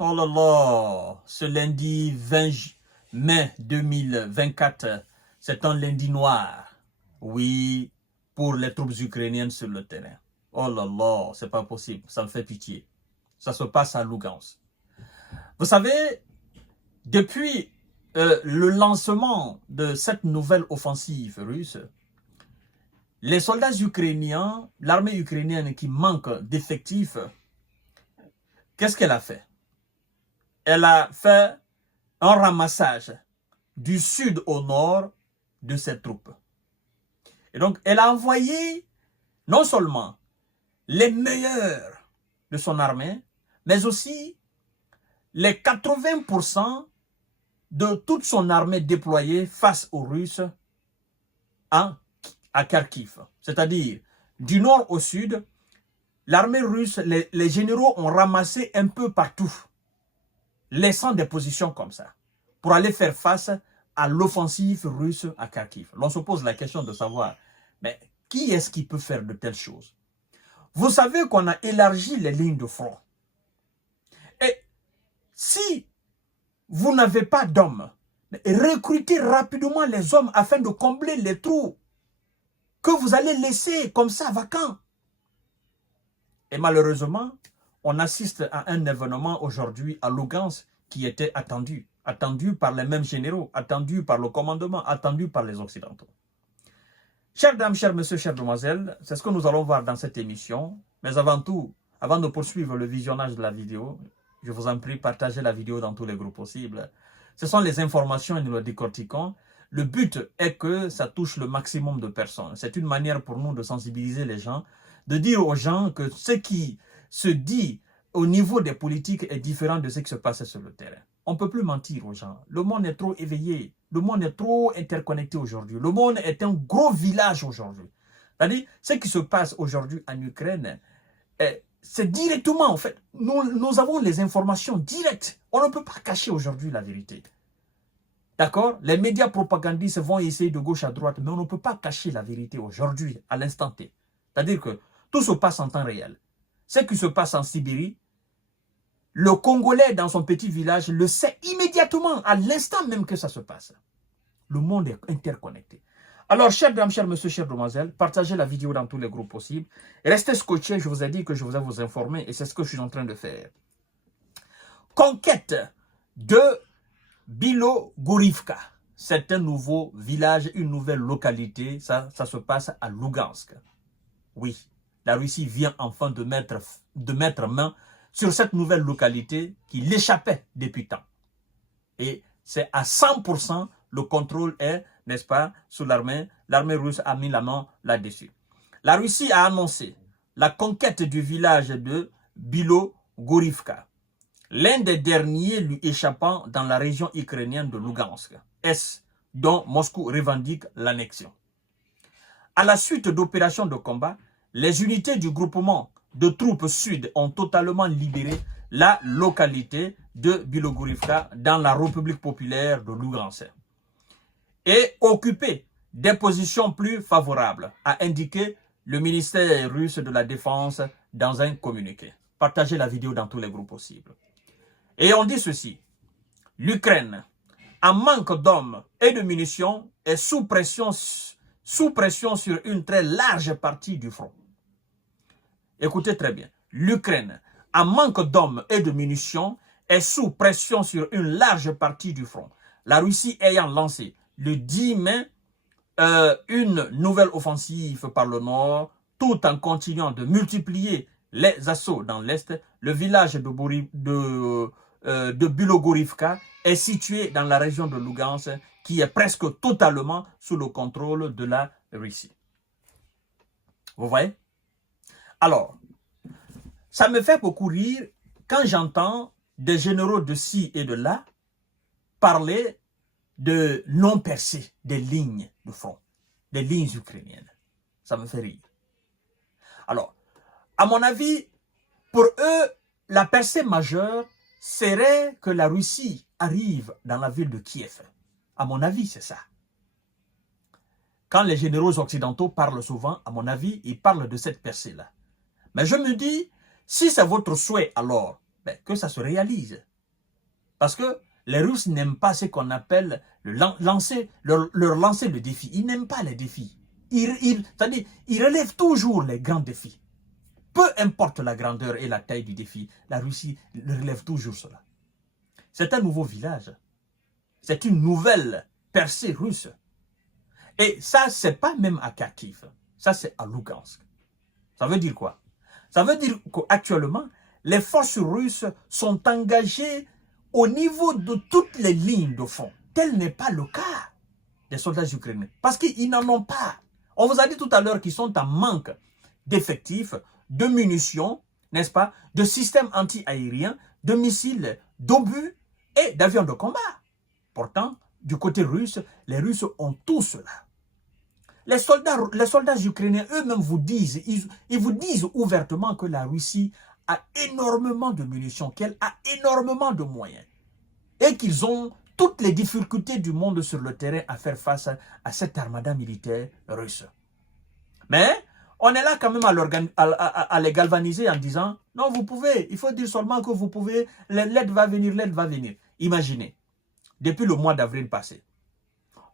oh là là, ce lundi 20 mai 2024, c'est un lundi noir. Oui, pour les troupes ukrainiennes sur le terrain. Oh là là, c'est pas possible, ça me fait pitié. Ça se passe à Lugansk. Vous savez, depuis le lancement de cette nouvelle offensive russe, les soldats ukrainiens, l'armée ukrainienne qui manque d'effectifs, qu'est-ce qu'elle a fait? Elle a fait un ramassage du sud au nord de ses troupes. Et donc, elle a envoyé non seulement les meilleurs de son armée, mais aussi les 80% de toute son armée déployée face aux Russes à Kharkiv. C'est-à-dire, du nord au sud, l'armée russe, les généraux ont ramassé un peu partout, laissant des positions comme ça, pour aller faire face à l'offensive russe à Kharkiv. L'on se pose la question de savoir, mais qui est-ce qui peut faire de telles choses? Vous savez qu'on a élargi les lignes de front. Et si vous n'avez pas d'hommes, recrutez rapidement les hommes afin de combler les trous que vous allez laisser comme ça vacants. Et malheureusement, on assiste à un événement aujourd'hui à Lugansk qui était attendu par les mêmes généraux, attendu par le commandement, attendu par les Occidentaux. Chères dames, chers messieurs, chères demoiselles, c'est ce que nous allons voir dans cette émission. Mais avant tout, avant de poursuivre le visionnage de la vidéo, je vous en prie, partagez la vidéo dans tous les groupes possibles. Ce sont les informations et nous le décortiquons. Le but est que ça touche le maximum de personnes. C'est une manière pour nous de sensibiliser les gens, de dire aux gens que ce qui se dit au niveau des politiques est différent de ce qui se passe sur le terrain. On ne peut plus mentir aux gens. Le monde est trop éveillé. Le monde est trop interconnecté aujourd'hui. Le monde est un gros village aujourd'hui. C'est-à-dire, ce qui se passe aujourd'hui en Ukraine, c'est directement, en fait, nous avons les informations directes. On ne peut pas cacher aujourd'hui la vérité. D'accord? Les médias propagandistes vont essayer de gauche à droite, mais on ne peut pas cacher la vérité aujourd'hui, à l'instant T. C'est-à-dire que tout se passe en temps réel. Ce qui se passe en Sibérie, le Congolais dans son petit village le sait immédiatement, à l'instant même que ça se passe. Le monde est interconnecté. Alors, chers dames, chers messieurs, chères demoiselles, partagez la vidéo dans tous les groupes possibles. Restez scotchés, je vous ai dit que je vous ai vous informer et c'est ce que je suis en train de faire. Conquête de Bilogorivka. C'est un nouveau village, une nouvelle localité. Ça se passe à Lugansk. Oui, la Russie vient enfin de mettre main sur cette nouvelle localité qui l'échappait depuis tant. Et c'est à 100% le contrôle est, n'est-ce pas, sous l'armée. L'armée russe a mis la main là-dessus. La Russie a annoncé la conquête du village de Bilogorivka, l'un des derniers lui échappant dans la région ukrainienne de Lugansk, Est, dont Moscou revendique l'annexion. À la suite d'opérations de combat, les unités du groupement de troupes sud ont totalement libéré la localité de Bilogorivka dans la République populaire de Lugansk et occupé des positions plus favorables, a indiqué le ministère russe de la Défense dans un communiqué. Partagez la vidéo dans tous les groupes possibles. Et on dit ceci, l'Ukraine, en manque d'hommes et de munitions, est sous pression sur une très large partie du front. Écoutez très bien, l'Ukraine, en manque d'hommes et de munitions, est sous pression sur une large partie du front. La Russie ayant lancé le 10 mai une nouvelle offensive par le nord, tout en continuant de multiplier les assauts dans l'est, le village de Bilogorivka est situé dans la région de Lugansk, qui est presque totalement sous le contrôle de la Russie. Vous voyez? Alors, ça me fait beaucoup rire quand j'entends des généraux de ci et de là parler de non-percée des lignes de front, des lignes ukrainiennes. Ça me fait rire. Alors, à mon avis, pour eux, la percée majeure serait que la Russie arrive dans la ville de Kiev. À mon avis, c'est ça. Quand les généraux occidentaux parlent souvent, à mon avis, ils parlent de cette percée-là. Mais je me dis, si c'est votre souhait alors, que ça se réalise. Parce que les Russes n'aiment pas ce qu'on appelle leur lancer le défi. Ils n'aiment pas les défis. C'est-à-dire, ils relèvent toujours les grands défis. Peu importe la grandeur et la taille du défi, la Russie relève toujours cela. C'est un nouveau village. C'est une nouvelle percée russe. Et ça, c'est pas même à Kharkiv. Ça, c'est à Lugansk. Ça veut dire quoi? Ça veut dire qu'actuellement, les forces russes sont engagées au niveau de toutes les lignes de front. Tel n'est pas le cas des soldats ukrainiens. Parce qu'ils n'en ont pas. On vous a dit tout à l'heure qu'ils sont en manque d'effectifs, de munitions, n'est-ce pas, de systèmes anti-aériens, de missiles, d'obus et d'avions de combat. Pourtant, du côté russe, les Russes ont tout cela. Les soldats ukrainiens eux-mêmes vous disent, ils vous disent ouvertement que la Russie a énormément de munitions, qu'elle a énormément de moyens et qu'ils ont toutes les difficultés du monde sur le terrain à faire face à cette armada militaire russe. Mais on est là quand même à les galvaniser en disant « Non, vous pouvez, il faut dire seulement que vous pouvez, l'aide va venir, l'aide va venir. » Imaginez, depuis le mois d'avril passé,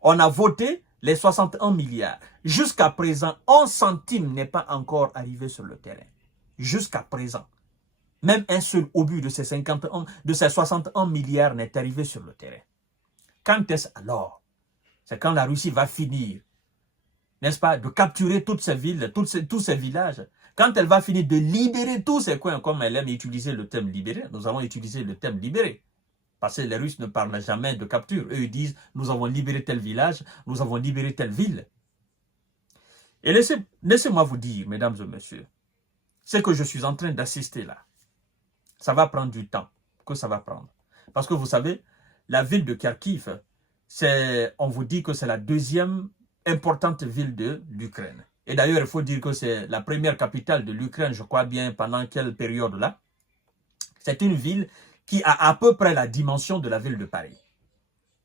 on a voté les 61 milliards. Jusqu'à présent, 1 centime n'est pas encore arrivé sur le terrain. Jusqu'à présent. Même un seul obus de ces 61 milliards n'est arrivé sur le terrain. Quand est-ce alors? C'est quand la Russie va finir, n'est-ce pas, de capturer toutes ces villes, tous ces villages. Quand elle va finir de libérer tous ces coins, comme elle aime utiliser le terme libérer, nous allons utiliser le terme libérer. Parce que les Russes ne parlent jamais de capture. Eux, ils disent, nous avons libéré tel village, nous avons libéré telle ville. Et laissez-moi vous dire, mesdames et messieurs, ce que je suis en train d'assister là, ça va prendre du temps que ça va prendre. Parce que vous savez, la ville de Kharkiv, on vous dit que c'est la deuxième importante ville de l'Ukraine. Et d'ailleurs, il faut dire que c'est la première capitale de l'Ukraine, je crois bien, pendant quelle période là. C'est une ville qui a à peu près la dimension de la ville de Paris.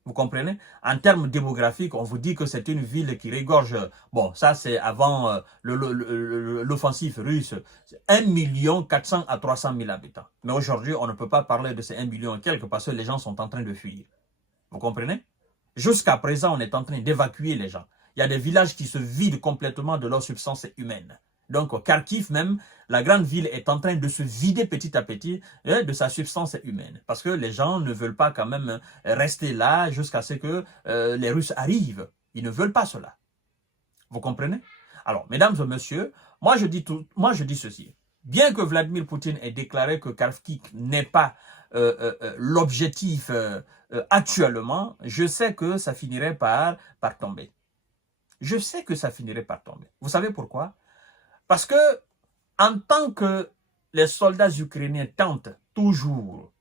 Vous comprenez? En termes démographiques, on vous dit que c'est une ville qui regorge, bon, ça c'est avant l'offensive russe, 1 400 000 à 300 000 habitants. Mais aujourd'hui, on ne peut pas parler de ces 1 million et quelques parce que les gens sont en train de fuir. Vous comprenez? Jusqu'à présent, on est en train d'évacuer les gens. Il y a des villages qui se vident complètement de leur substance humaine. Donc, Kharkiv même, la grande ville est en train de se vider petit à petit de sa substance humaine. Parce que les gens ne veulent pas quand même rester là jusqu'à ce que les Russes arrivent. Ils ne veulent pas cela. Vous comprenez? Alors, mesdames et messieurs, moi je dis ceci. Bien que Vladimir Poutine ait déclaré que Kharkiv n'est pas l'objectif actuellement, je sais que ça finirait par tomber. Je sais que ça finirait par tomber. Vous savez pourquoi? Parce que, en tant que les soldats ukrainiens tentent toujours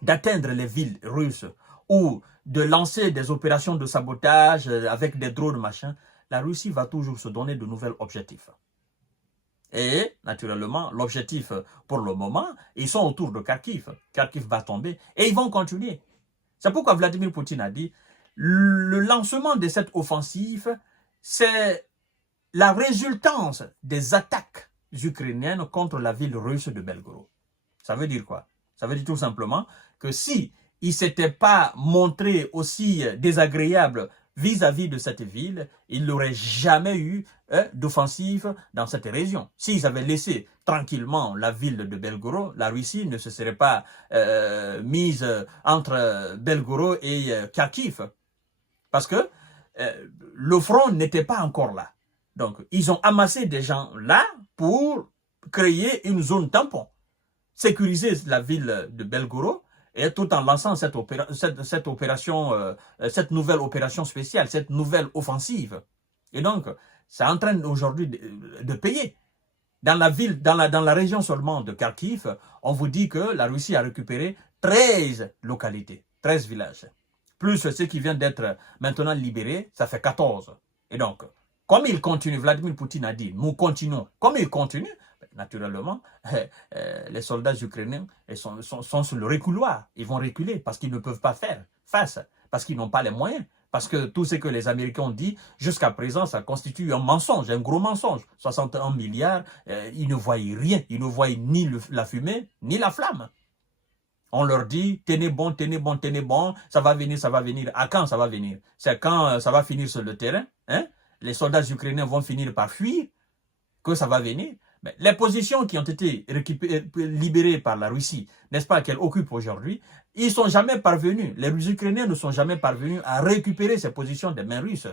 d'atteindre les villes russes ou de lancer des opérations de sabotage avec des drones, machin, la Russie va toujours se donner de nouveaux objectifs. Et, naturellement, l'objectif pour le moment, ils sont autour de Kharkiv. Kharkiv va tomber et ils vont continuer. C'est pourquoi Vladimir Poutine a dit, le lancement de cette offensive, c'est la résultance des attaques ukrainiennes contre la ville russe de Belgorod. Ça veut dire quoi? Ça veut dire tout simplement que si il ne s'était pas montré aussi désagréable vis-à-vis de cette ville, il n'aurait jamais eu d'offensive dans cette région. S'ils avaient laissé tranquillement la ville de Belgorod, la Russie ne se serait pas mise entre Belgorod et Kharkiv. Parce que le front n'était pas encore là. Donc, ils ont amassé des gens là pour créer une zone tampon, sécuriser la ville de Belgorod et tout en lançant cette nouvelle opération spéciale, cette nouvelle offensive. Et donc, c'est en train aujourd'hui de payer. Dans la ville, dans la région seulement de Kharkiv, on vous dit que la Russie a récupéré 13 localités, 13 villages. Plus ceux qui viennent d'être maintenant libérés, ça fait 14. Et donc, comme il continue, Vladimir Poutine a dit, nous continuons. Comme il continue, naturellement, les soldats ukrainiens sont sur le reculoir. Ils vont reculer parce qu'ils ne peuvent pas faire face, parce qu'ils n'ont pas les moyens. Parce que tout ce que les Américains ont dit, jusqu'à présent, ça constitue un mensonge, un gros mensonge. 61 milliards, ils ne voient rien. Ils ne voient ni la fumée, ni la flamme. On leur dit, tenez bon, tenez bon, tenez bon, ça va venir, ça va venir. À quand ça va venir? C'est quand ça va finir sur le terrain, hein? Les soldats ukrainiens vont finir par fuir, que ça va venir. Mais les positions qui ont été libérées par la Russie, n'est-ce pas, qu'elle occupe aujourd'hui, ils ne sont jamais parvenus, les Ukrainiens ne sont jamais parvenus à récupérer ces positions des mains russes.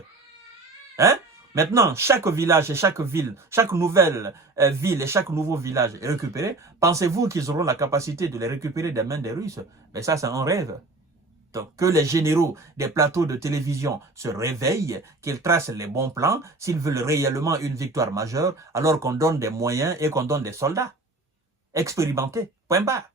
Hein? Maintenant, chaque village et chaque ville, chaque nouvelle ville et chaque nouveau village est récupéré. Pensez-vous qu'ils auront la capacité de les récupérer des mains des Russes? Mais ça, c'est un rêve. Donc, que les généraux des plateaux de télévision se réveillent, qu'ils tracent les bons plans, s'ils veulent réellement une victoire majeure, alors qu'on donne des moyens et qu'on donne des soldats expérimentés. Point barre.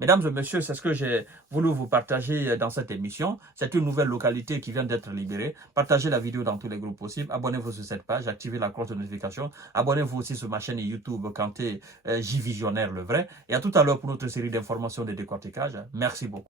Mesdames et messieurs, c'est ce que j'ai voulu vous partager dans cette émission. C'est une nouvelle localité qui vient d'être libérée. Partagez la vidéo dans tous les groupes possibles. Abonnez-vous sur cette page, activez la cloche de notification. Abonnez-vous aussi sur ma chaîne YouTube Kanté J Visionnaire le vrai. Et à tout à l'heure pour notre série d'informations de décortiquage. Merci beaucoup.